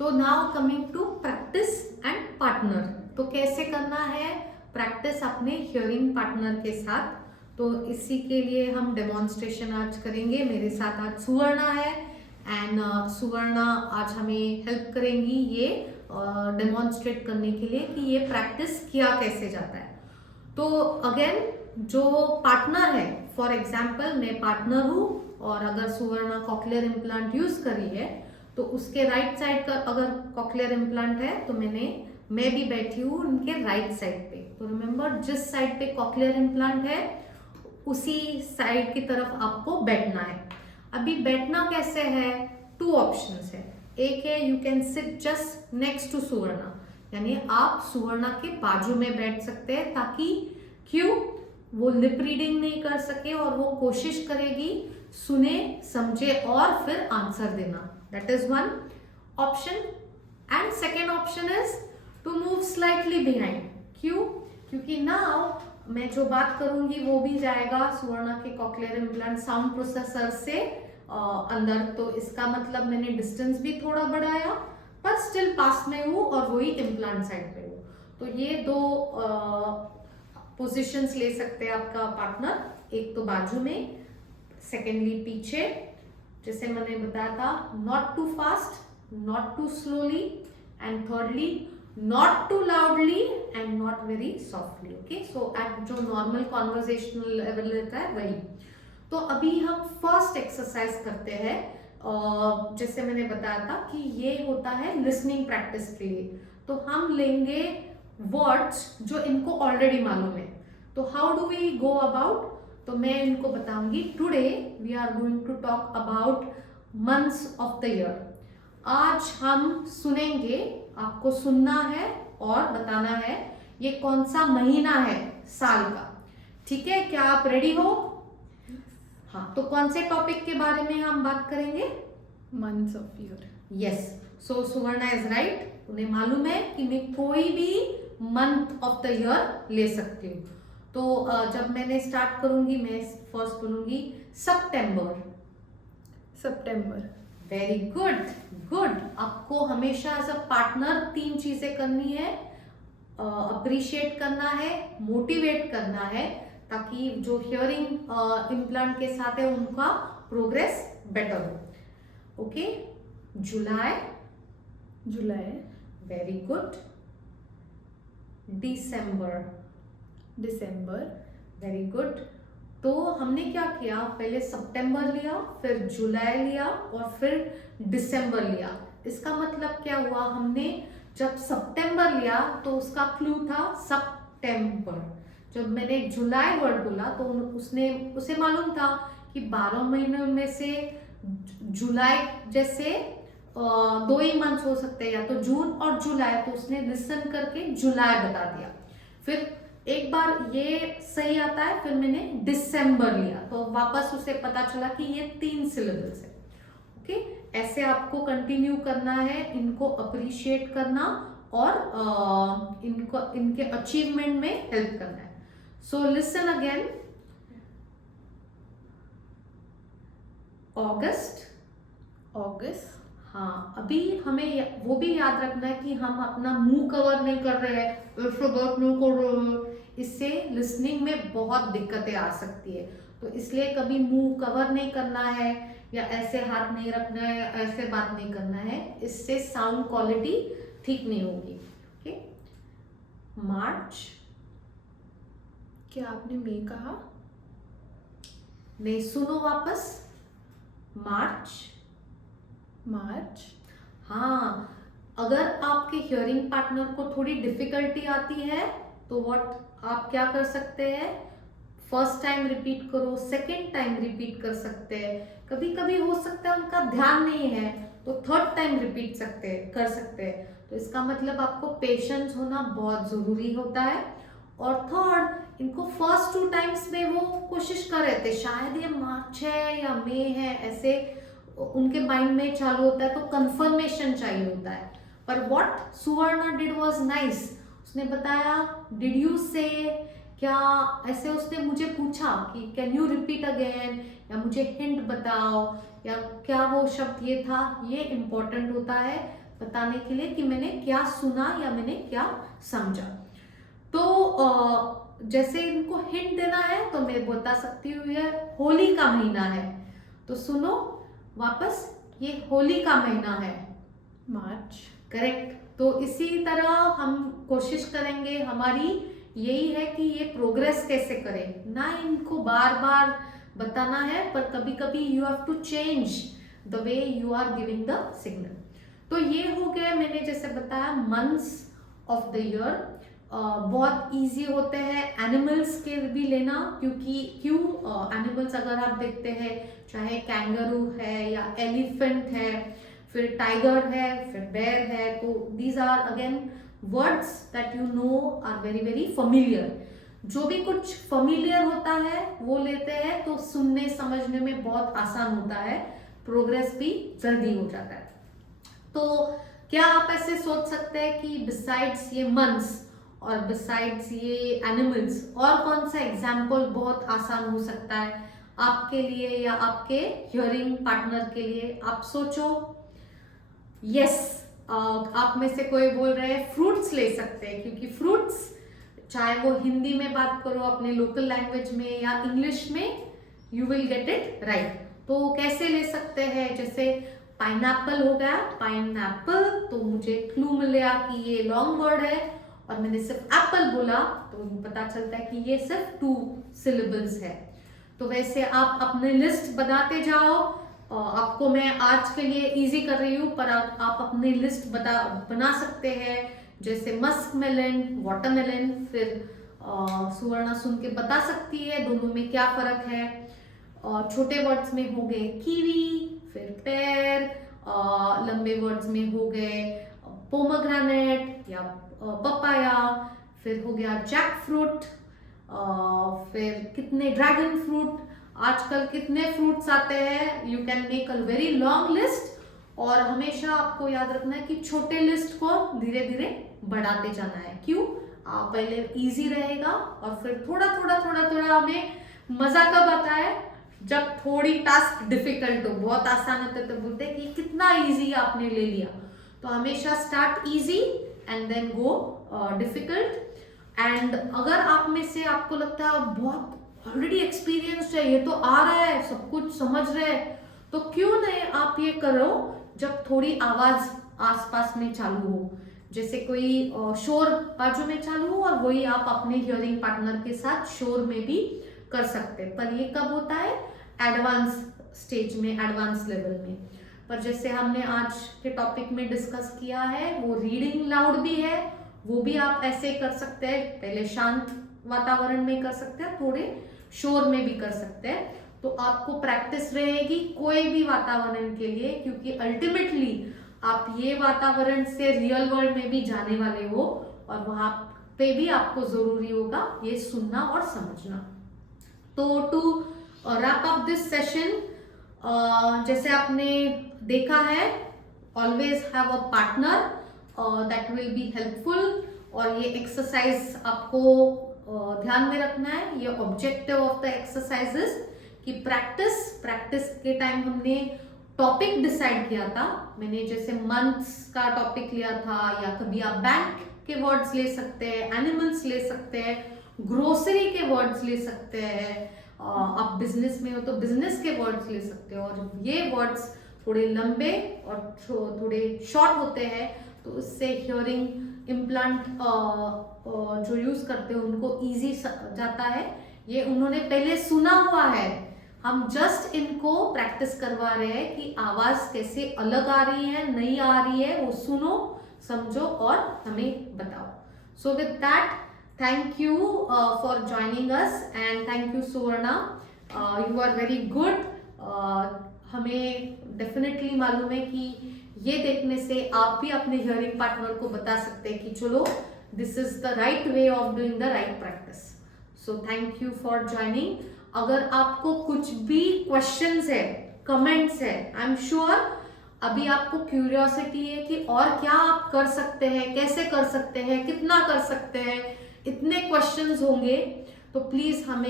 तो now coming to practice and partner. तो कैसे करना है प्रैक्टिस अपने हियरिंग पार्टनर के साथ, तो इसी के लिए हम डेमोन्स्ट्रेशन आज करेंगे। मेरे साथ आज सुवर्णा है एंड सुवर्णा आज हमें हेल्प करेंगी ये डेमोन्स्ट्रेट करने के लिए कि ये प्रैक्टिस किया कैसे जाता है। तो अगेन जो पार्टनर है, फॉर एग्जाम्पल मैं पार्टनर हूँ और अगर सुवर्णा कॉकलियर इम्प्लांट यूज करी है तो उसके राइट साइड का अगर कॉकलियर इम्प्लांट है तो मैं भी बैठी हूँ उनके राइट साइड पे। तो रिमेंबर जिस साइड पे कॉकलियर इम्प्लांट है उसी साइड की तरफ आपको बैठना है। अभी बैठना कैसे है, टू ऑप्शंस है। एक है you can sit just next to Suvarna, यानी आप सुवर्णा के बाजू में बैठ सकते हैं ताकि क्यों वो लिप रीडिंग नहीं कर सके और वो कोशिश करेगी सुने समझे और फिर आंसर देना। That is one option. And second option is to move slightly behind. क्यों? क्योंकि नाउ मैं जो बात करूंगी वो भी जाएगा सुवर्णा के कॉकलियर इम्प्लांट साउंड प्रोसेसर से अंदर, तो इसका मतलब मैंने डिस्टेंस भी थोड़ा बढ़ाया पर स्टिल पास में हूँ और वही इम्प्लांट साइड पे हूँ। तो ये दो पोजीशंस ले सकते हैं आपका पार्टनर, एक तो बाजू में, सेकेंडली पीछे, जैसे मैंने बताया था not too fast not too slowly and thirdly not too loudly and not very softly. Okay, so at जो नॉर्मल कॉन्वर्जेशनल लेवल रहता है वही। तो अभी हम फर्स्ट एक्सरसाइज करते हैं, जैसे मैंने बताया था कि ये होता है लिसनिंग प्रैक्टिस के लिए। तो हम लेंगे वर्ड्स जो इनको ऑलरेडी मालूम है। तो how do we go about, तो मैं इनको बताऊंगी today we are going to talk about months of the year. आज हम सुनेंगे, आपको सुनना है और बताना है ये कौन सा महीना है साल का। ठीक है, क्या आप रेडी हो? हाँ, तो कौन से टॉपिक के बारे में हम बात करेंगे? Months of year. Yes, so Suvarna is right. उन्हें मालूम है कि मैं कोई भी मंथ ऑफ द ईयर ले सकती हूँ। तो जब मैंने स्टार्ट करूंगी मैं फर्स्ट बोलूंगी सितंबर। सितंबर। Very good, good. आपको हमेशा एज अ पार्टनर तीन चीजें करनी है, अप्रिशिएट करना है, मोटिवेट करना है, ताकि जो हियरिंग इम्प्लांट के साथ है उनका प्रोग्रेस बेटर हो। ओके, जुलाई। जुलाई। Very good. दिसंबर। दिसंबर। Very good. तो हमने क्या किया, पहले सितंबर लिया, फिर जुलाई लिया और फिर दिसंबर लिया। इसका मतलब क्या हुआ, हमने जब सितंबर लिया तो उसका क्लू था सितंबर। जब मैंने जुलाई वर्ड बोला तो उसे मालूम था कि 12 महीनों में से जुलाई जैसे दो ही मंथ हो सकते हैं, या तो जून और जुलाई, तो उसने लिसन करके जुलाई बता दिया। फिर एक बार ये सही आता है, फिर मैंने दिसंबर लिया तो वापस उसे पता चला कि ये 3 सिलेबल्स है। ओके, ऐसे आपको कंटिन्यू करना है, इनको अप्रिशिएट करना और इनके अचीवमेंट में हेल्प करना है। So listen again. अगस्त। अगस्त। हाँ, अभी हमें वो भी याद रखना है कि हम अपना मुंह कवर नहीं कर रहे हैं, ऐसे बात नहीं कर रहे हैं, इससे लिसनिंग में बहुत दिक्कतें आ सकती है। तो इसलिए कभी मुंह कवर नहीं करना है या ऐसे हाथ नहीं रखना है, ऐसे बात नहीं करना है, इससे साउंड क्वालिटी ठीक नहीं होगी। ओके, मार्च। क्या आपने मई कहा? नहीं, सुनो वापस। मार्च। मार्च। हाँ, अगर आपके हियरिंग पार्टनर को थोड़ी डिफिकल्टी आती है तो व्हाट आप क्या कर सकते हैं, फर्स्ट टाइम रिपीट करो, सेकेंड टाइम रिपीट कर सकते हैं। कभी कभी हो सकता है उनका ध्यान नहीं है तो थर्ड टाइम रिपीट कर सकते हैं। तो इसका मतलब आपको पेशेंस होना बहुत जरूरी होता है। और थर्ड, इनको फर्स्ट 2 टाइम्स में वो कोशिश कर रहे थे शायद ये मार्च है या मई है, ऐसे उनके माइंड में चालू होता है, तो कंफर्मेशन चाहिए होता है। पर what Suvarna did was nice, उसने बताया डिड यू से, क्या ऐसे उसने मुझे पूछा कि कैन यू रिपीट अगेन, या मुझे हिंट बताओ, या क्या वो शब्द ये था, ये इम्पोर्टेंट होता है बताने के लिए कि मैंने क्या सुना या मैंने क्या समझा। तो जैसे इनको हिंट देना है तो मैं बता सकती हूँ ये होली का महीना है, तो सुनो वापस, ये होली का महीना है, मार्च। करेक्ट। तो इसी तरह हम कोशिश करेंगे, हमारी यही है कि ये प्रोग्रेस कैसे करें, ना इनको बार बार बताना है, पर कभी कभी you have to change the way you are giving the signal. तो ये हो गया, मैंने जैसे बताया मंथ्स ऑफ द ईयर। बहुत इजी होते हैं एनिमल्स के भी लेना, क्योंकि एनिमल्स अगर आप देखते हैं, चाहे कैंगरू है या एलिफेंट है, फिर टाइगर है, फिर बेयर है, तो these are again words that you know are very very familiar. जो भी कुछ फमिलियर होता है वो लेते हैं तो सुनने समझने में बहुत आसान होता है, प्रोग्रेस भी जल्दी हो जाता है। तो क्या आप ऐसे सोच सकते हैं कि बिसाइड्स ये मंथ्स और बिसाइड्स ये एनिमल्स और कौन सा एग्जाम्पल बहुत आसान हो सकता है आपके लिए या आपके हियरिंग पार्टनर के लिए? आप सोचो। यस, आप में से कोई बोल रहे हैं फ्रूट्स ले सकते हैं, क्योंकि फ्रूट्स चाहे वो हिंदी में बात करो अपने लोकल लैंग्वेज में या इंग्लिश में, you will get it right. तो कैसे ले सकते हैं, जैसे पाइनएप्पल हो गया, पाइनएप्पल, तो मुझे क्लू मिल गया कि ये लॉन्ग वर्ड है और मैंने सिर्फ एप्पल बोला तो पता चलता है कि ये सिर्फ 2 सिलेबल्स है। तो वैसे आप अपने लिस्ट बनाते जाओ, आपको मैं आज के लिए इजी कर रही हूँ, पर आप अपनी लिस्ट बना सकते हैं, जैसे मस्क मेलन, वाटरमेलन, फिर सुवर्णा सुन के बता सकती है दोनों में क्या फर्क है। छोटे वर्ड्स में हो गए कीवी, फिर पेर, लंबे वर्ड्स में हो गए पोमग्रेनेट या पपाया, फिर हो गया जैक फ्रूट, फिर कितने ड्रैगन फ्रूट, आजकल कितने फ्रूट्स आते हैं, you can make a very long list. और हमेशा आपको याद रखना है कि छोटे लिस्ट को धीरे धीरे बढ़ाते जाना है। क्यों? पहले इजी रहेगा और फिर थोड़ा थोड़ा थोड़ा थोड़ा हमें मजा कब आता है, जब थोड़ी टास्क डिफिकल्ट हो। बहुत आसान होता है तो बोलते हैं कि कितना इजी आपने ले लिया। तो हमेशा start easy and then go difficult. And अगर आप में से आपको लगता है बहुत ऑलरेडी एक्सपीरियंस है, ये तो आ रहा है, सब कुछ समझ रहे हैं, तो क्यों नहीं आप ये करो जब थोड़ी आवाज आसपास में चालू हो, जैसे कोई शोर बाजू में चालू हो, और वही आप अपने हियरिंग पार्टनर के साथ शोर में भी कर सकते हैं। पर ये कब होता है? एडवांस स्टेज में, एडवांस लेवल में। पर जैसे हमने आज के टॉपिक में डिस्कस किया है, वो रीडिंग लाउड भी है, वो भी आप ऐसे कर सकते हैं, पहले शांत वातावरण में कर सकते हैं, थोड़े शोर में भी कर सकते हैं। तो आपको प्रैक्टिस रहेगी कोई भी वातावरण के लिए, क्योंकि अल्टीमेटली आप ये वातावरण से रियल वर्ल्ड में भी जाने वाले हो, और वहां पे भी आपको जरूरी होगा ये सुनना और समझना। तो to wrap up this session, जैसे आपने देखा है, always have a partner that will be helpful. और ये एक्सरसाइज आपको ध्यान में रखना है, ये ऑब्जेक्टिव ऑफ द एक्सरसाइजेस कि प्रैक्टिस के टाइम हमने टॉपिक डिसाइड किया था। मैंने जैसे मंथ्स का टॉपिक लिया था, या कभी आप बैंक के वर्ड्स ले सकते हैं, एनिमल्स ले सकते हैं, ग्रोसरी के वर्ड्स ले सकते हैं, आप बिजनेस में हो तो बिजनेस के वर्ड्स ले सकते हो। और ये वर्ड्स थोड़े लंबे और थोड़े शॉर्ट होते हैं, तो उससे हियरिंग इम्प्लांट जो यूज करते हैं उनको इजी जाता है। ये उन्होंने पहले सुना हुआ है, हम जस्ट इनको प्रैक्टिस करवा रहे हैं कि आवाज कैसे अलग आ रही है, नहीं आ रही है, वो सुनो, समझो और हमें बताओ। So with that, thank you for joining us and thank you Suvarna, you are very good। हमें डेफिनेटली मालूम है कि ये देखने से आप भी अपने हियरिंग पार्टनर को बता सकते हैं कि चलो this is the right way of doing the right practice. So thank you for joining. अगर आपको कुछ भी क्वेश्चंस है, कमेंट्स है, आई एम श्योर अभी आपको क्यूरियोसिटी है कि और क्या आप कर सकते हैं, कैसे कर सकते हैं, कितना कर सकते हैं, इतने क्वेश्चंस होंगे। तो प्लीज हमें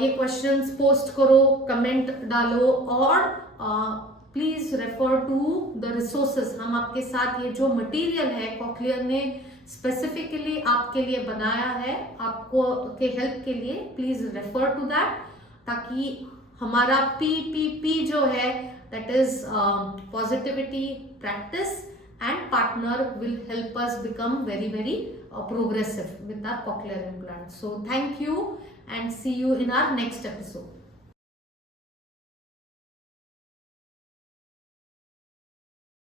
ये क्वेश्चंस पोस्ट करो, कमेंट डालो, और please refer to the resources. हम आपके साथ ये जो मटेरियल है कॉक्लियर ने स्पेसिफिकली आपके लिए बनाया है आपको के हेल्प के लिए, प्लीज रेफर टू दैट, ताकि हमारा PPP जो है that is positivity, practice and partner will help us become very very progressive with our cochlear implant. So thank you and see you in our next episode.